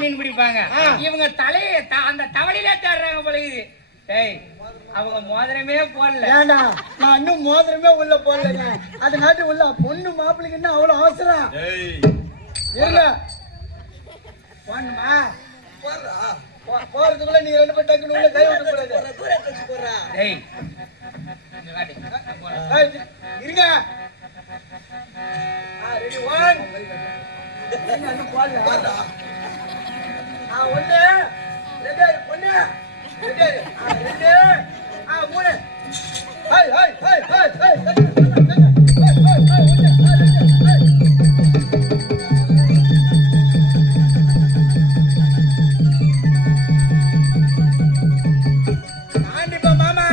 மீன் பிடிப்பாங்க இவங்க தலைய அந்த தவளையில தேடுறாங்க போலகுது. அவங்க மோதிரமே போடல. ஏண்டா நான் இன்னும் மோதிரமே உள்ள போடலைங்க. அது நாட்டு உள்ள பொண்ணு மாப்பிள்ளைக்கு என்ன அவ்வளவு அவசரம் இல்ல போணுமா? போறதுக்குள்ள நீ ரெண்டு பேர் டக்குனு உள்ள கை விட்டு போறாங்க. இருங்க ரெடி ஒன் ஒண்ணு ரெண்டு பொண்ணு ரெண்டு மூணு ஆண்டிப்பா மாமா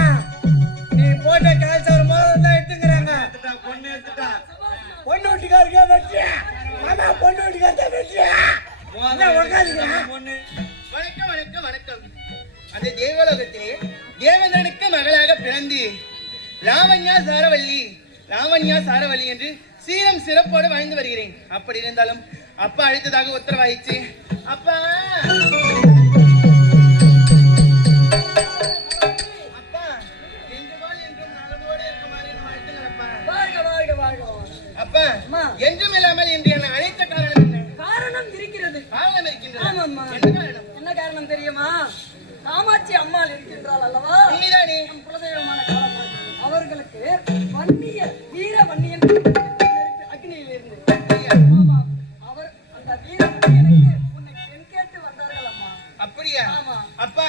நீ போட்ட காசு ஒரு மோதிரம் தான் எடுத்துக்கிறாங்க. பொண்ணு வீட்டுக்காருக்கே வெற்றியா மாமா, பொண்ணு வீட்டுக்காரர் வெற்றியா? வணக்கம் வணக்கம் வணக்கம். அந்த தேவலோகத்தே தேவேந்திரனுக்கு மகளாக பிறந்து லாவண்யா சாரவல்லி என்று சீரம் சிறப்போடு வாழ்ந்து வருகிறேன். அப்படி இருந்தாலும் அப்பா அழைத்ததாக உத்தரவாயிச்சு. அப்பா அப்பா என்றும் நலமோடு இருக்குமாறு அப்பா என்றும் இல்லாமல் என்று என்னை அழைத்த காரணம் என்ன? காரணம் இருக்கிறது. காரணம் இருக்கின்றது. என்ன காரணம் தெரியுமா? காமாட்சி அம்மாள் இருக்கின்றாள் அல்லவா? உண்மைதானே? நம் குலதெய்வமான காலமாக அவர்களுக்கு வன்னிய வீர வன்னியன் அக்னியில் இருந்து ஆமா அவர் அந்த வீர வன்னியனுக்கு உன்னை பெண் கேட்டு வந்தார்கள் அம்மா. அப்படியா? ஆமா. அப்பா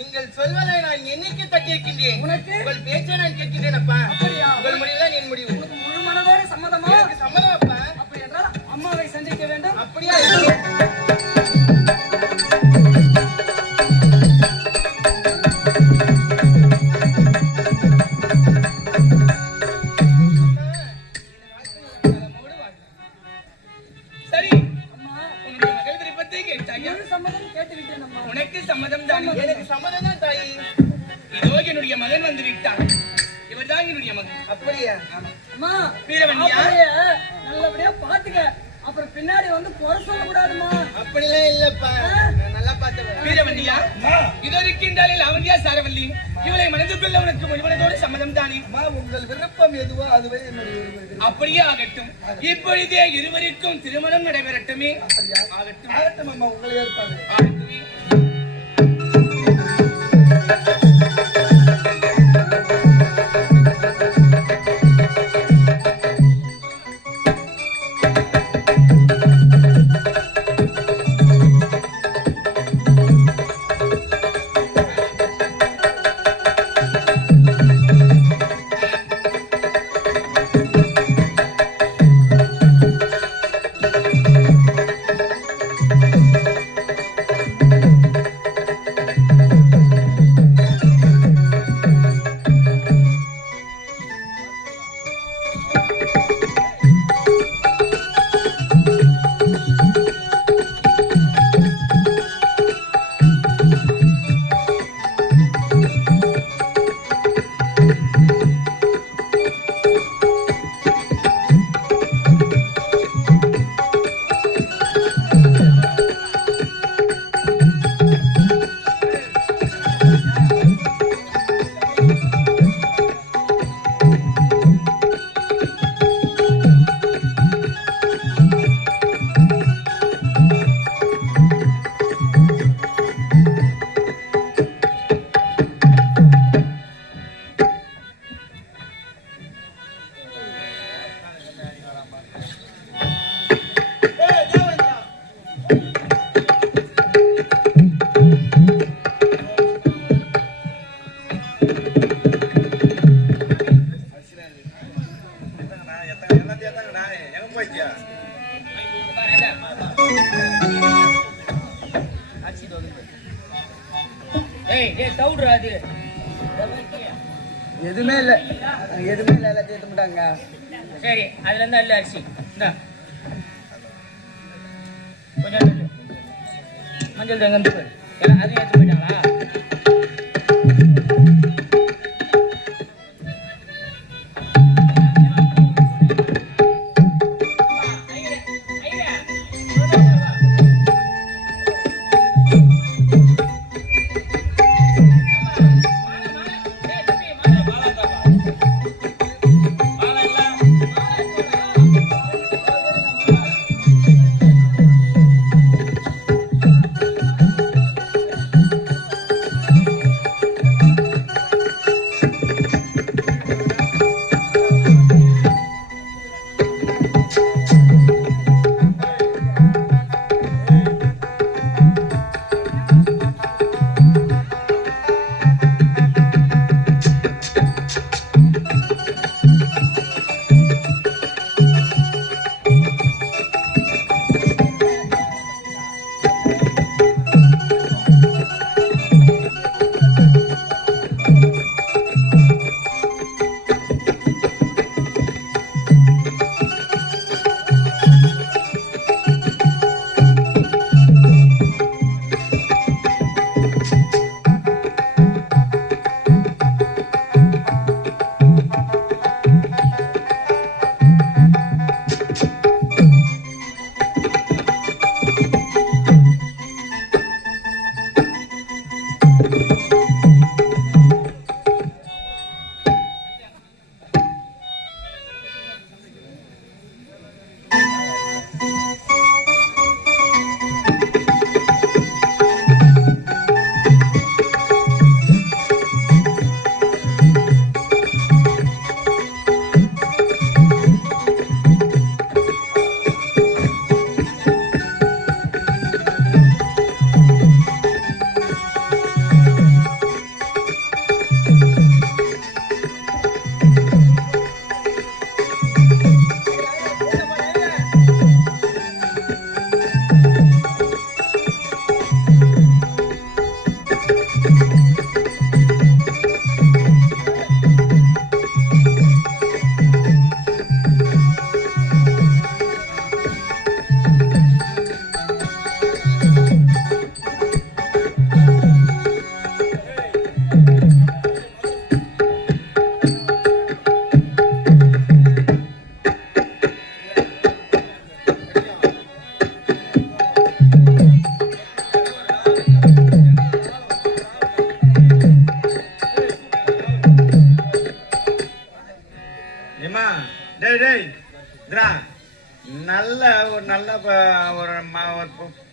நீங்கள் சொல்வதை நான் என்னைக்கு தட்டியிருக்கின்றேன். உனக்கு உங்கள் பேச்சை நான் கேட்கின்றேன் அப்பா. அப்படியா? உங்கள் முடிவுதான் என் முடிவு. உனக்கு முழு மனதோட சம்மதமா? சம்மதம் அப்பா. அப்படி என்றால் அம்மாவை சந்திக்க வேண்டும். அப்படியா? சரி அம்மா உன்னுடைய மகள் விருப்பத்தை கேட்டாயா? சம்மதம் கேட்டு விட்டேன் அம்மா. உனக்கு சம்மதம் தான். எனக்கு சம்மதம் தான் தாயி. இதோ என்னுடைய மகன் வந்து விட்டான். இவர்தான் என்னுடைய மகன். அப்படியா? அம்மா வீரவன்னியா நல்லபடியா பாத்துக்க. அப்புறம் பின்னாடி வந்து குறை சொல்ல கூடாதுமா. அப்படிலாம் இல்லப்பா, நான் நல்லா பார்த்தேன். வீரவன்னியா இதோ இருக்கின்றாளே லாவண்யா சாரவல்லி, இவளை மனதுக்குள்ள உனக்கு முழுவதோடு சம்மதம் தானே? உங்கள் விருப்பம் எதுவோ அதுவே என்னுடைய விருப்பம். அப்படியே ஆகட்டும். இப்பொழுதே இருவருக்கும் திருமணம் நடைபெறட்டுமே. ஆகட்டும் ஆகட்டும் அம்மா, உங்களை ஏற்பாடு. ஆகட்டுமே. எதுவுமே இல்லை எல்லாத்தையும் எடுத்து மாட்டாங்க. சரி, அதுல இருந்து அல்ல அரிசி இந்தா. கொஞ்சம் அள்ளு. மஞ்சள் தேங்க இருந்து போயிடு. எல்லாம் அதையும் எடுத்து போயிட்டாங்களா?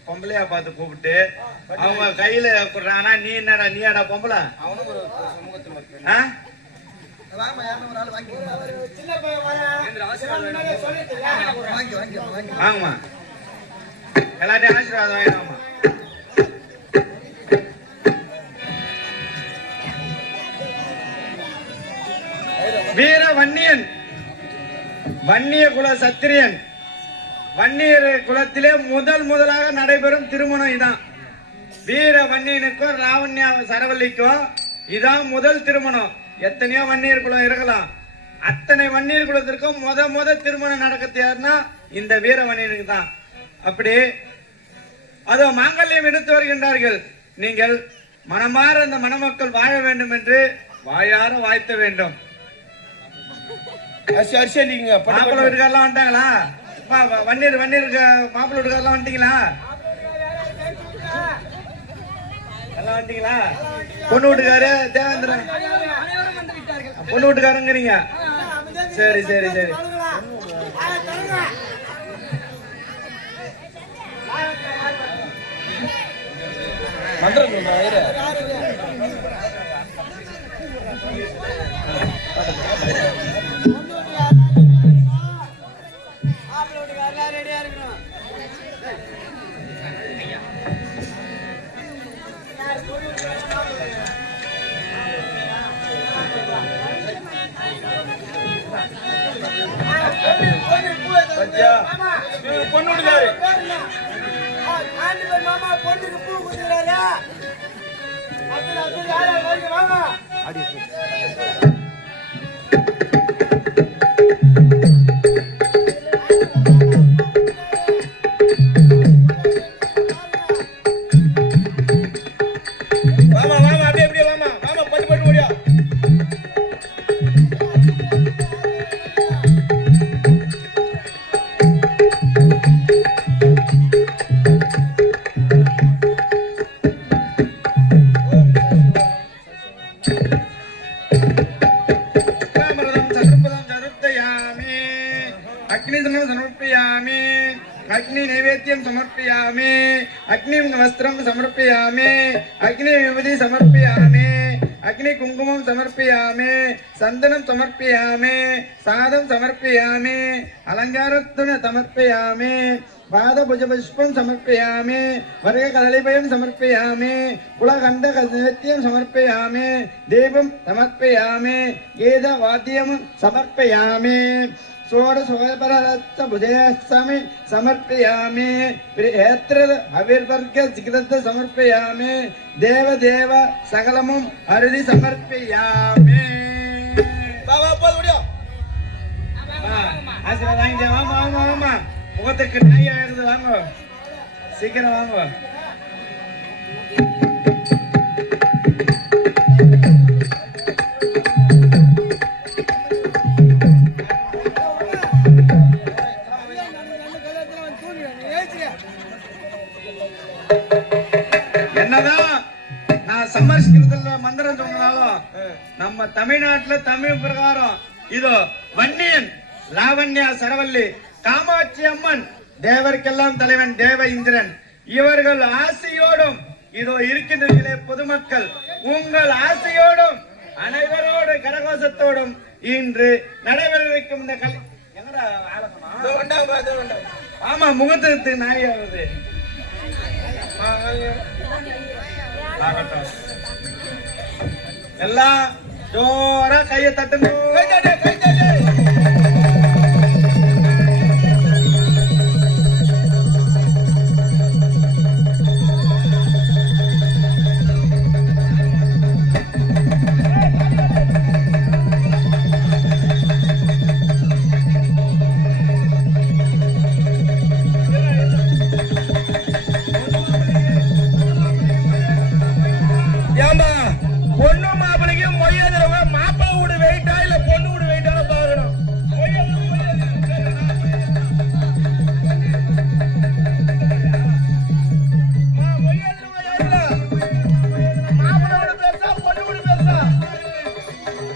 பொம்பளையா பார்த்து கூப்பிட்டு அவங்க கையில கொடுறாங்கன்னா நீ என்னடா நீயாடா பொம்பளை? வாங்கம்மா எல்லாத்தையும் ஆசீர்வாதம் வாங்கினாமா. வீர வன்னியன், வன்னிய குல சத்திரியன், வன்னியர் குலத்திலே முதலாக நடைபெறும் திருமணம் இதான். வீர வன்னியனுக்கும் ராவண்யா சரவல்லிக்கும் இதான் முதல் திருமணம். எத்தனையோ வன்னியர் குலம் இருக்கலாம், அத்தனை வன்னியர் குலத்திற்கும் முத திருமணம் நடக்கிறது யாருன்னா இந்த வீர வன்னியனுக்கு தான். அப்படி அதோ மாங்கல்யம் எடுத்து வருகின்றார்கள். நீங்கள் மனமாற அந்த மணமக்கள் வாழ வேண்டும் என்று வாயார வாழ்த்த வேண்டும். மாப்பிள்ளை வீட்டுக்காரெல்லாம் வந்துட்டாங்களா? வன்னியர் மாப்பிள்ளை வீட்டுக்காரெல்லாம் வந்துட்டீங்களா? எல்லாம் வந்துட்டீங்களா? பொண்ணு வீட்டுக்காரு தேவேந்திரன் பொண்ணு வீட்டுக்காரங்கிறீங்க. சரி சரி சரி. மந்திரம் ரெடியா இருக்கணும். பொண்ணு விடுறாரு மாமா பொண்ணுக்கு பூ குடுக்குறாரு. அக்னி நைவேத்தியம் சமர்ப்பயாமி அக்னி வஸ்திரம் சமர்ப்பயாமி அக்னி விபூதி சமர்ப்பயாமி அக்னி குங்குமம் சமர்ப்பயாமி சந்தனம் சமர்ப்பயாமி சாதம் சமர்ப்பயாமி அலங்காரத்துன சமர்ப்பயாமி பாதபுஜபுஷ்பம் சமர்ப்பயாமி வர்ககலலிபயம் சமர்ப்பயாமி குலகண்ட நைவேத்தியம் சமர்ப்பயாமி தீபம் சமர்ப்பயாமி கீத வாத்தியம் சமர்ப்பயாமி षोडशोपरहस्तभुजयस्वामि समर्पयामि प्रियत्र हविर्वर्ग सिग्रद्ध समर्पयामि देव सकलमुम हरिदि समर्पयामि बाबा बोल முடியா ஆசீர்வாதம் வாங்க முகத்துக்கு நாய் ஆகுது வாங்க சீக்கிரம் வாங்க என்னதான் நான் சமர்ப்பிக்கிறதுல மந்திரம் சொன்னாலும் நம்ம தமிழ்நாட்டுல தமிழ் பிரகாரம் இதோ வன்னியன் லாவண்யா சரவல்லி காமாட்சி அம்மன் தேவருக்கெல்லாம் தலைவன் தேவ இந்திரன் இவர்கள் ஆசையோடும் இதோ இருக்கின்ற பொதுமக்கள் உங்கள் ஆசையோடும் அனைவரோடு கரகோஷத்தோடும் இன்று நடைபெறவிருக்கும் இந்த கலை ஆமா முகத்துக்கு நாயாவது எல்லாம் ஜோரா கையை தட்டணும் பொண்ணு மாப்பிளைக்கு மொய்யாதவங்க மாப்பிள்ளை வீடு வெயிட்டா இல்ல பொண்ணு வீடு வெயிட்டா பாக்கணும் மாப்பிள்ளை வீடு பேசா பொண்ணு வீடு பேசா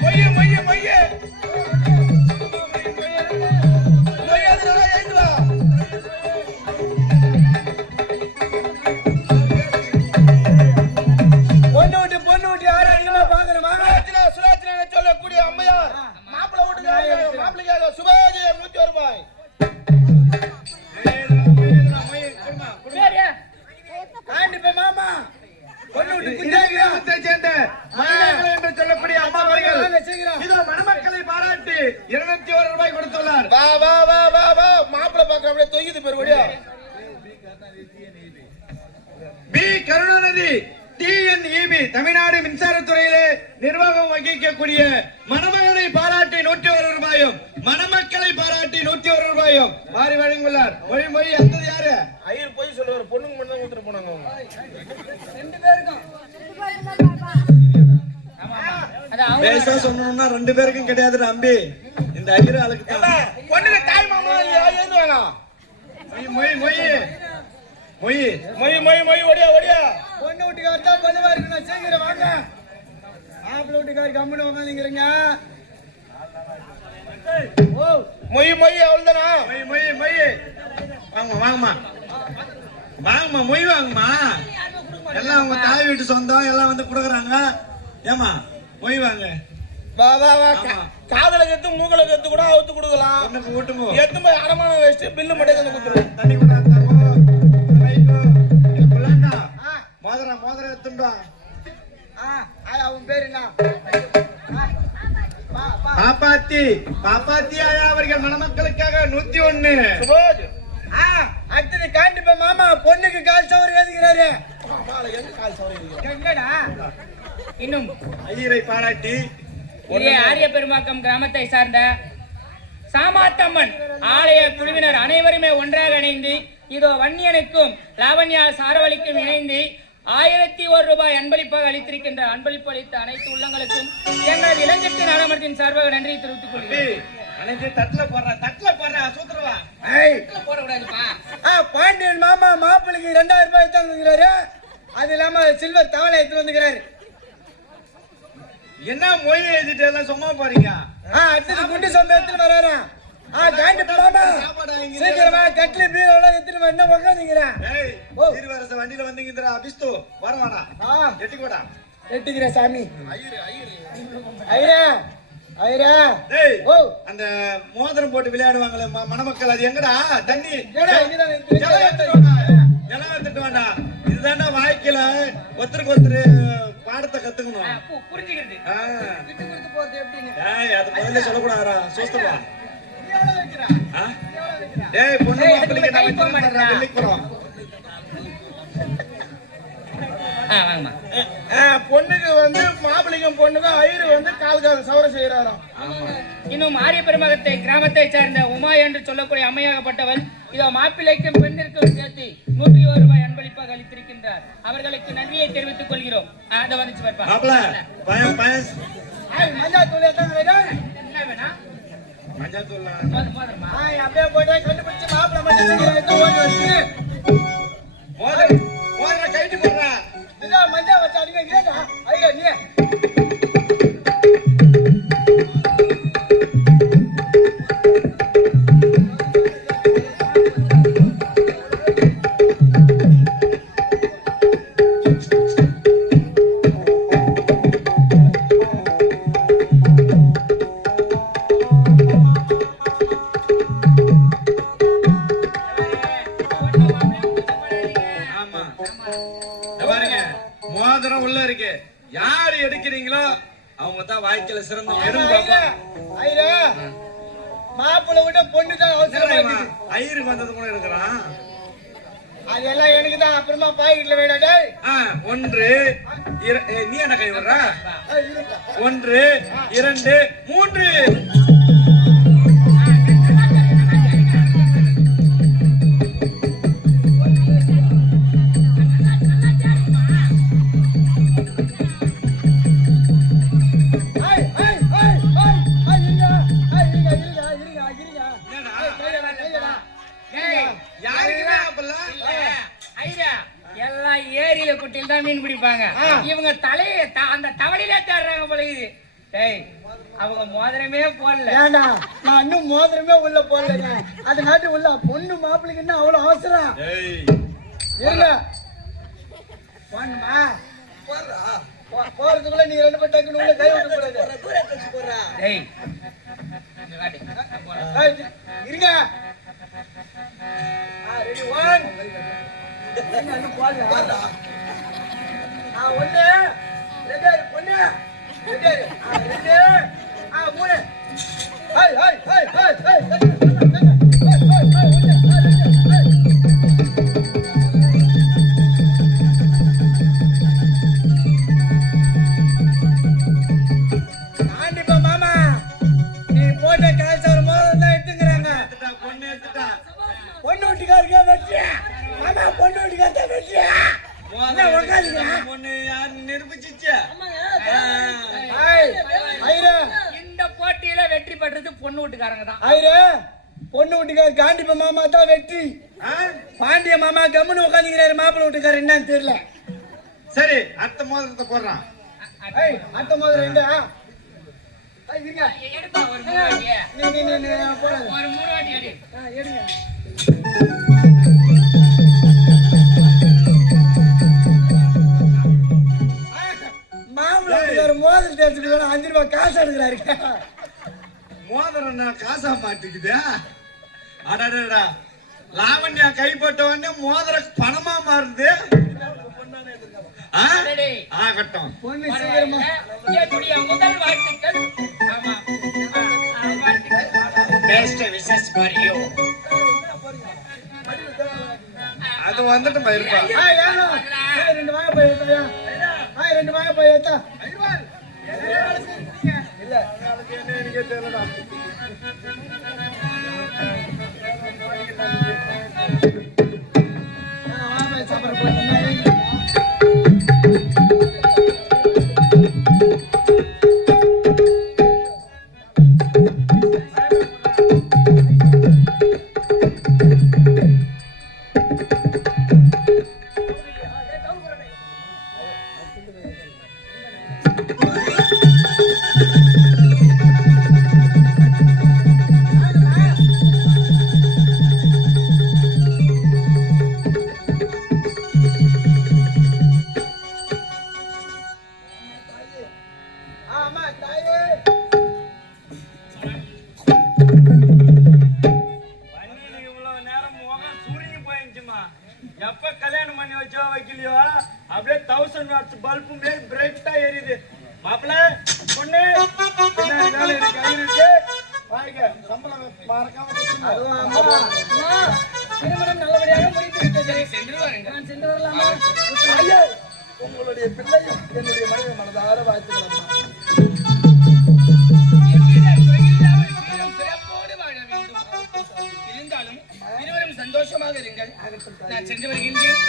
மொய்ய மொய்ய மொய்ய சொல்லக்கூடிய அம்மையார் மாப்பிள்ளை வீட்டுக்கு மாப்பிள்ளைக்காக சுபாஜி 101 ரூபாய் மாமா பொண்ணு சேர்ந்த மணமக்கள் என்று சொல்லக்கூடிய அம்மா அவர்கள் இதோ மணமக்களை பாராட்டி 201 ரூபாய் கொடுத்துள்ளார். வா வா வா வா வா மாப்பிள்ளை பார்க்க அப்படியே தொய்யுது பெருவடியா பி கருணாநிதி TNEB தமிழ்நாடு மின்சாரத்துறையிலே நிர்வாகம் வகிக்கக்கூடிய மணமகனை பாராட்டி 101 ரூபாயும் மணமக்களை பாராட்டி 101 ரூபாயும் மாறி வழங்குள்ளார். மொழி மொழி அடுத்தது யாரு? ஐயர் போய் சொல்லுவார் பொண்ணுங்க மட்டும் தான் கொடுத்துட்டு போனாங்க அவங்க 2 பேருக்கும் பேச சொன்னோம்னா 2 பேருக்கும் கிடையாது அம்பி இந்த ஐயர் ஆளுக்கு தான் பொண்ணுங்க தாய் மாமா இல்லையா ஏந்துவாங்க மொழி மொழி மொழி மொய் மொய் மொய் ஓடியா ஓடியா பொண்ணு வீட்டுக்காரர் தான் கொஞ்சமா இருக்கு நான் சீக்கிரம் வாங்க மாப்பிள்ளை வீட்டுக்காரர் கம்முன்னு உட்காந்துங்கிறீங்க ஓ மொய் மொய் அவ்வளவுதானா மொய் மொய் மொய் வாங்கம்மா வாங்கம்மா வாங்கம்மா மொய் வாங்கம்மா எல்லாம் உங்க தாய் வீட்டு சொந்தம் எல்லாம் வந்து கொடுக்குறாங்க ஏமா மொய் வாங்க வா வா வா காதல கத்து மூக்கல கத்து கூட அவுத்து கொடுக்கலாம் ஒண்ணுக்கு ஊட்டுங்க எத்து போய் அடமானம் வச்சுட்டு பில்லு மட்டும் வந்து கொடுத்துருவோம் தண்ணி கூட மோதிரம் மோதிரம் எடுத்துட்டா அவன் பேர் என்ன பாப்பாத்தி பாப்பாத்தி ஆயா அவர்கள் மணமக்களுக்காக 101 சுபாஜ் அடுத்தது காண்டிப்ப மாமா பொண்ணுக்கு கால் சவர் ஏதுகிறாரு எங்க கால் சௌரியம் என்னடா இன்னும் ஐயரை பாராட்டி இதே ஆரிய பெருமாக்கம் கிராமத்தை சார்ந்த சாமாத்தம்மன் ஆலய குழுவினர் அனைவருமே ஒன்றாக இணைந்து இதோ வன்னியனுக்கும் லாவண்யா சாரவழிக்கும் இணைந்து 1001 ரூபாய் அன்பளிப்பாக அளித்திருக்கின்ற அன்பளிப்பு அளித்த அனைத்து உள்ளங்களுக்கும் எங்களது இளஞ்செட்டு நாடாமன்றத்தின் சார்பாக நன்றி தெரிவித்துக் கொள்கிறேன். அனைத்து தட்டுல போடுற சூத்திரவா போடக்கூடாதுப்பா. பாண்டியன் மாமா மாப்பிள்ளைக்கு 2000 ரூபாய் தான் வந்துக்கிறாரு அது இல்லாம சில்வர் தவளை எடுத்து வந்துக்கிறாரு என்ன மொய் எழுதிட்டு எல்லாம் சும்மா போறீங்க அடுத்தது குண்டு சம்பளத்தில் வராரு காண்டி மாமா சீக்கிரமா கட்லி பீரோல எத்தனை என்ன உட்காந்துங்கிறேன் ஏய் சீர்வரச வண்டியில வந்தீங்கடா அபிஸ்து வரவாடா எட்டிக்கோடா எட்டுக்கிற சாமி ஐயா ஐயா டேய் ஓ அந்த மோதிரம் போட்டு விளையாடுவாங்களே மணமக்கள் அது எங்கடா தண்ணி ஏடா இங்கதான் ஜலம் எடுத்துட்டு வாடா இதுதான்டா வாழ்க்கையில ஒருத்தருக்கு ஒருத்தர் பாடத்தை கத்துக்கணும் புரிஞ்சுக்கிறது விட்டு கொடுத்து போறது எப்படின்னு ஏய் அது முதல்ல சொல்லக்கூடாதா சோஸ்தவா ஏய் பொண்ணு மாப்பிள்ளைக்கு கை போக மாட்டேங்கிறா. வெள்ளிக்கு போறோம் வாங்கம்மா பொண்ணுக்கு வந்து மாப்பிள்ளைக்கும் பொண்ணுக்கும் ஐயரு வந்து கால் சவர செய்யறாராம் இன்னும் ஆரிய பெருமகத்தை கிராமத்தை சேர்ந்த உமா என்று சொல்லக்கூடிய அம்மையாகப்பட்டவள் இதோ மாப்பிள்ளைக்கும் பெண்ணிற்கும் சேர்த்து 101 ரூபாய் அன்பளிப்பாக அளித்திருக்கின்றார் அவர்களுக்கு நன்றியை தெரிவித்துக் கொள்கிறோம் அதை வந்துச்சு பாப்பா மாப்பிள்ள பயம் பயம் மஞ்சா தூள் எத்தனை வேணும் என்ன வேணா மஞ்சள் தூள் மோதிரமா அப்படியே போட்டு கண்டுபிடிச்சு மாப்பிள்ளை மட்டும் எடுத்து ஓடி வச்சு மோதிரம் மோதிரம் கைட்டு போடுறா இதான் மஞ்சா வச்சு அடிக்க கேட்டா ஐயா நீ ஆமா இத பாருங்க மோதிரம் உள்ள இருக்கு யாரு எடுக்கிறீங்களோ அவங்க தான் வாழ்க்கையில சிறந்த ஐயா மாப்பிள்ளை விட பொண்ணு தான் அவசரமா ஐயருக்கு வந்தது கூட இருக்கிறான் அதெல்லாம் எனக்கு தான் அப்புறமா பாக்கெட்ல வேணாடே ஒன்று நீ என்ன கை வர்ற 1 2 3 யாருக்குமே அப்பெல்லாம் ஐயா எல்லாம் ஏரியில குட்டியில் தான் மீன் பிடிப்பாங்க இவங்க தலைய அந்த தவளையிலே தேடுறாங்க போல இது டேய் அவங்க மோதிரமே போடல ஏண்டா நான் இன்னும் மோதிரமே உள்ள போடலங்க அது நாட்டு உள்ள பொண்ணு மாப்பிள்ளைக்கு என்ன அவ்வளவு அவசரம் இருங்க போணுமா போறதுக்குள்ள நீ 2 பேர் டக்குனு உள்ள கை விட்டு போறாத டேய் இருங்க ரெடி 1 இன்னும் போடல ஒண்ணு ரெடி பொண்ணு ready 2 3 high high high high high இந்த போட்டியில வெற்றி பெற்றது பொண்ணு வீட்டுக்காரங்க தான் பொண்ணு வீட்டுக்கார காண்டிப்ப மாமா தான் வெற்றி பாண்டிய மாமா கம்முன்னு உட்காந்துக்கிறாரு மாப்பிள்ளை வீட்டுக்காரர் என்னன்னு தெரியல சரி அடுத்த மோதிரத்தை போடுறான் அடுத்த மோதிரம் எங்க எடுப்பா ஒரு 3 வாட்டி நீ போடாத ஒரு 3 வாட்டி எடு எடுங்க மாப்பிள்ளை மோதிரத்தை எடுத்துட்டு 5 ரூபாய் காசு எடுக்கிறாரு மோதிரம் காசா மாட்டிக்குது அடடா லாவண்யா கைப்பட்ட உடனே மோதிரம் பணமா மாறுது ஆகட்டும் பொண்ணு சீக்கிரமா என்னுடைய முதல் வாழ்த்துக்கள் ஆமா பெஸ்ட் விஷஸ் ஃபார் யூ அது வந்துட்டு போயிருப்பா 2 வாங்க போய் ஏத்தா 2 வாங்க போய் ஏத்தா இல்ல எனக்கே தெரியலடா சாப்பிட போறீங்க 1000 வாட்ஸ் பல்பு மேல பிரைட்டா எரியுது. மாப்பிள பொண்ணு என்ன வேலை இருக்கு இருக்கு வாங்க சம்பளம் மறக்காம கொடுத்துருங்க. அதுவும் அம்மா அம்மா, திருமணம் நல்லபடியாக முடிந்து விட்டது. சென்று வாருங்கள். நான் சென்று வரலாமா? ஐயோ, உங்களுடைய பிள்ளை என்னுடைய மனைவி மனதார வாழ்த்துக்களம்மா. எவ்வித குறையில்லாமல் வீரம் சிறப்போடு வாழ வேண்டும். இருந்தாலும் இருவரும் சந்தோஷமாக இருங்கள். நான் சென்று வருகின்றேன்.